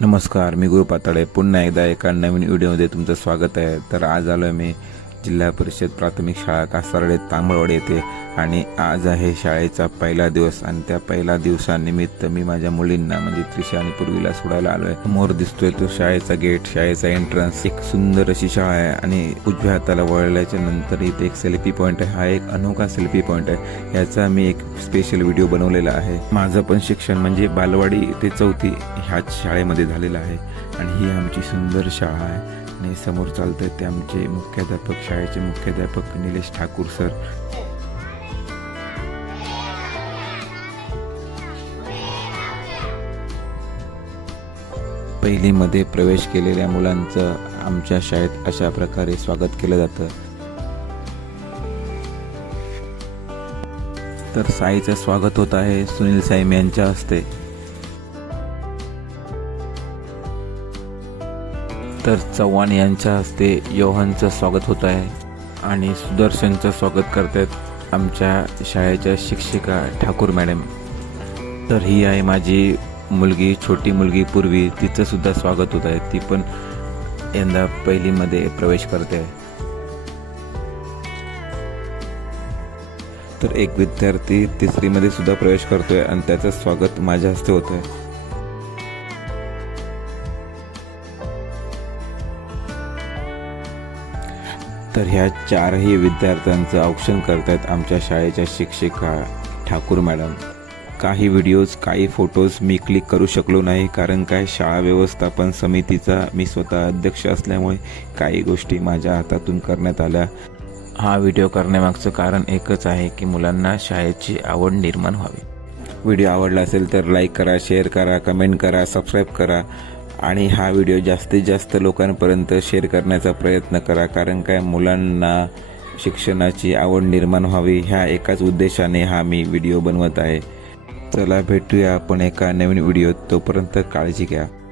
नमस्कार मी गुरु पाताळे. पुन्हा एकदा एका नवीन व्हिडिओमध्ये तुमचं स्वागत आहे. तर आज आलो आहे मी जिल्हा परिषद प्राथमिक शाळा कासारडे तांबळवाडी येथे. आणि आज आहे शाळेचा पहिला दिवस. आणि त्या पहिल्या दिवसानिमित्त मी माझ्या मुलींना म्हणजे त्रिशा आणि पूर्वीला सोडायला आलो आहे समोर दिसतोय तो शाळेचा गेट शाळेचा एंट्रन्स एक सुंदर अशी शाळा आहे. आणि उजव्या हाताला वळल्याच्या नंतर इथे एक सेल्फी पॉईंट आहे. हा एक अनोखा सेल्फी पॉईंट आहे. याचा मी एक स्पेशल व्हिडिओ बनवलेला आहे. माझं पण शिक्षण म्हणजे बालवाडी ते चौथी ह्याच शाळेमध्ये झालेलं आहे. आणि ही आमची सुंदर शाळा आहे. आणि समोर चालतं ते आमचे मुख्याध्यापक शाळेचे मुख्याध्यापक निलेश ठाकूर सर. पहिलीमध्ये प्रवेश केलेल्या मुलांचं आमच्या शाळेत अशा प्रकारे स्वागत केलं जातं. तर साईचं स्वागत होत आहे सुनील साईम यांच्या हस्ते. तर चव्हाण यांच्या हस्ते योहानचं स्वागत होत आहे आणि सुदर्शनचं स्वागत करतायत आमच्या शाळेच्या शिक्षिका ठाकूर मॅडम. तर ही आहे माझी मुलगी छोटी मुलगी पूर्वी तिचं सुद्धा स्वागत होत आहे. ती पण यंदा पहिलीमध्ये प्रवेश करते. आहे तर एक विद्यार्थी तिसरीमध्ये सुद्धा प्रवेश करतोय आणि त्याचं स्वागत माझ्या हस्ते होत आहे तर ह्या चारही विद्यार्थ्यांचं औक्षण करतायत आमच्या शाळेच्या शिक्षिका ठाकूर मॅडम. काही व्हिडिओज काही फोटोज मी क्लिक करू शकलो नाही कारण काय शाळा व्यवस्थापन समितीचा मी स्वतः अध्यक्ष असल्यामुळे काही गोष्टी माझ्या हातातून करण्यात आल्या. हा व्हिडिओ करण्यामागचं कारण एकच आहे की मुलांना शाळेची आवड निर्माण व्हावी. व्हिडिओ आवडला असेल तर लाईक करा शेअर करा कमेंट करा सबस्क्राईब करा. आणि हा व्हिडिओ जास्तीत जास्त लोकांपर्यंत शेअर करण्याचा प्रयत्न करा. कारण काय? मुलांना शिक्षणाची आवड निर्माण व्हावी ह्या एकाच उद्देशाने हा मी व्हिडिओ बनवत आहे. चला भेटूया आपण एका नवीन व्हिडिओत तोपर्यंत काळजी घ्या.